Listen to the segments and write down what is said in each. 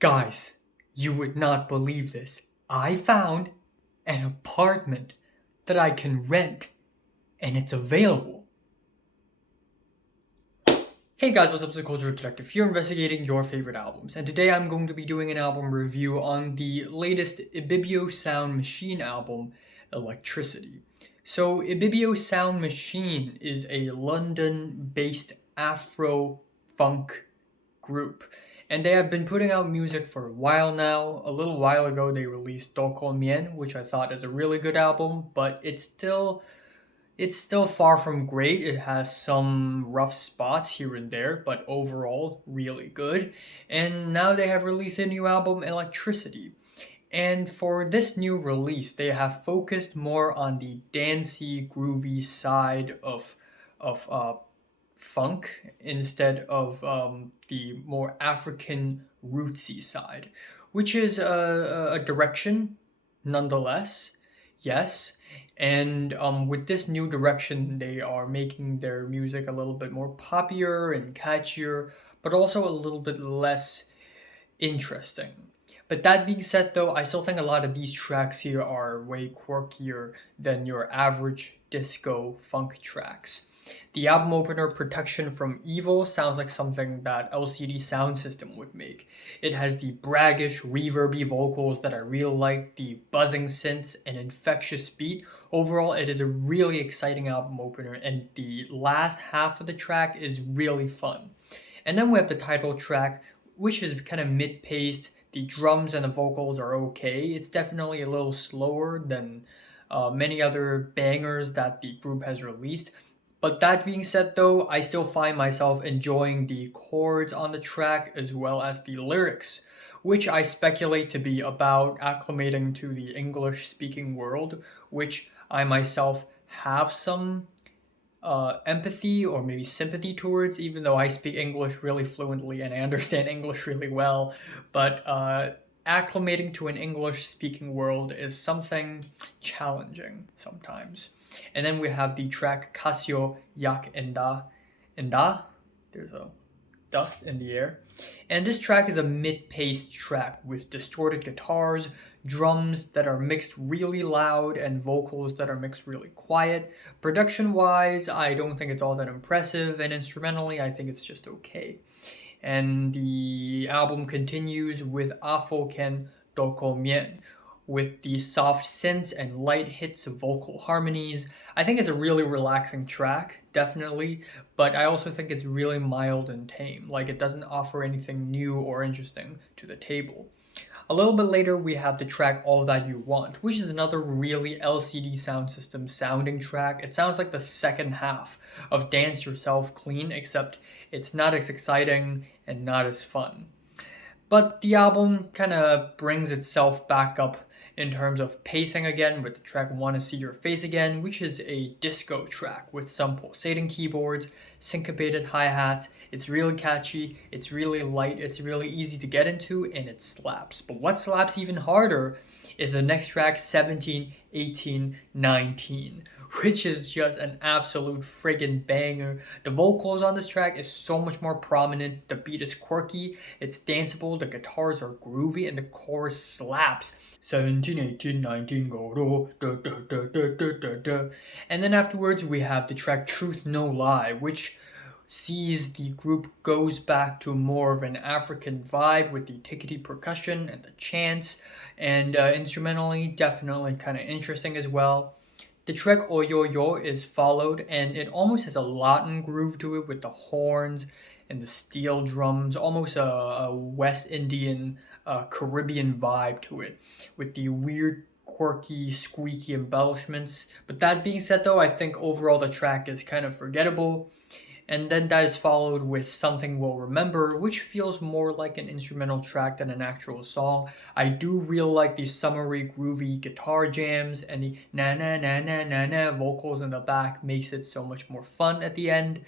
Guys, you would not believe this. I found an apartment that I can rent and it's available. Hey guys, what's up? It's the Culture Detective here, investigating your favorite albums. And today I'm going to be doing an album review on the latest Ibibio Sound Machine album, Electricity. So Ibibio Sound Machine is a London-based Afro-funk group. And they have been putting out music for a while now. A little while ago they released Doko Mien, which I thought is a really good album, but it's still far from great. It has some rough spots here and there, but overall really good. And now they have released a new album, Electricity. And for this new release, they have focused more on the dancey, groovy side of funk instead of the more African rootsy side, which is a direction nonetheless. Yes, and with this new direction, they are making their music a little bit more poppier and catchier, but also a little bit less interesting. But that being said, though, I still think a lot of these tracks here are way quirkier than your average disco funk tracks. The album opener, Protection from Evil, sounds like something that LCD Sound System would make. It has the braggish, reverby vocals that I really like, the buzzing synths, and infectious beat. Overall, it is a really exciting album opener, and the last half of the track is really fun. And then we have the title track, which is kind of mid-paced. The drums and the vocals are okay. It's definitely a little slower than many other bangers that the group has released. But that being said, though, I still find myself enjoying the chords on the track as well as the lyrics, which I speculate to be about acclimating to the English-speaking world, which I myself have some empathy or maybe sympathy towards, even though I speak English really fluently and I understand English really well. But acclimating to an English speaking world is something challenging sometimes. And then we have the track Casio Yak Enda. Enda? There's a dust in the air. And this track is a mid-paced track with distorted guitars, drums that are mixed really loud, and vocals that are mixed really quiet. Production-wise, I don't think it's all that impressive, and instrumentally, I think it's just okay. And the album continues with Afo Ken Doko Mien, with the soft synths and light hits of vocal harmonies. I think it's a really relaxing track, definitely, but I also think it's really mild and tame. Like, it doesn't offer anything new or interesting to the table. A little bit later, we have the track All That You Want, which is another really LCD Sound System sounding track. It sounds like the second half of Dance Yourself Clean, except it's not as exciting and not as fun. But the album kind of brings itself back up in terms of pacing again with the track Wanna See Your Face Again, which is a disco track with some pulsating keyboards, syncopated hi-hats. It's really catchy, it's really light, it's really easy to get into, and it slaps. But what slaps even harder is the next track, 17, 18, 19, which is just an absolute friggin' banger. The vocals on this track is so much more prominent, the beat is quirky, it's danceable, the guitars are groovy, and the chorus slaps. 17, 18, 19, go do, da, da, da, da, da, da, da. And then afterwards we have the track Truth No Lie, which sees the group goes back to more of an African vibe with the tickety percussion and the chants, and instrumentally definitely kind of interesting as well. The track Oyoyo is followed, and it almost has a Latin groove to it with the horns and the steel drums, almost a West Indian, Caribbean vibe to it, with the weird, quirky, squeaky embellishments. But that being said, though, I think overall the track is kind of forgettable. And then that is followed with Something We'll Remember, which feels more like an instrumental track than an actual song. I do really like the summery, groovy guitar jams, and the na na na na na na vocals in the back makes it so much more fun at the end.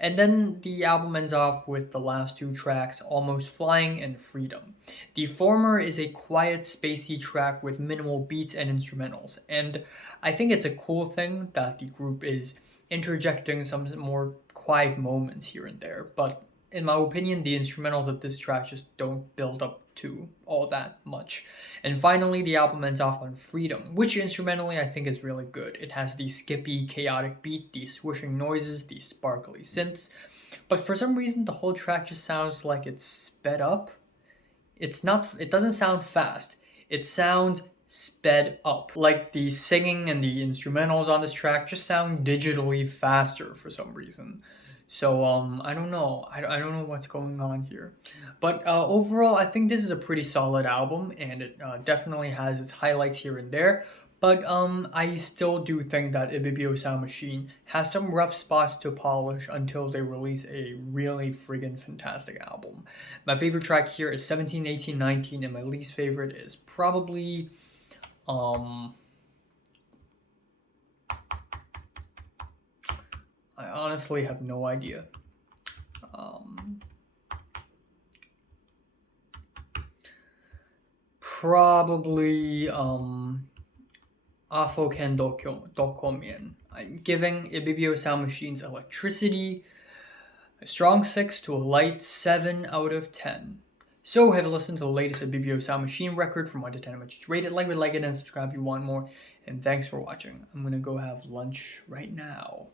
And then the album ends off with the last two tracks, Almost Flying and Freedom. The former is a quiet, spacey track with minimal beats and instrumentals, and I think it's a cool thing that the group is interjecting some more quiet moments here and there, but in my opinion, the instrumentals of this track just don't build up to all that much. And finally, the album ends off on Freedom, which instrumentally I think is really good. It has the skippy, chaotic beat, the swishing noises, the sparkly synths, but for some reason the whole track just sounds like it's sped up. It doesn't sound fast. It sounds sped up. Like the singing and the instrumentals on this track just sound digitally faster for some reason. So I don't know. I don't know what's going on here. But overall, I think this is a pretty solid album, and it definitely has its highlights here and there. But I still do think that Ibibio Sound Machine has some rough spots to polish until they release a really friggin' fantastic album. My favorite track here is 17, 18, 19, and my least favorite is probably I honestly have no idea. Probably Afoken Dokomien. I'm giving Ibibio Sound Machine's Electricity a strong 6 to a light 7 out of 10. So have a listen to the latest Ibibio Sound Machine record from 1 to 10 how much it's rated. Like it, and subscribe if you want more. And thanks for watching. I'm gonna go have lunch right now.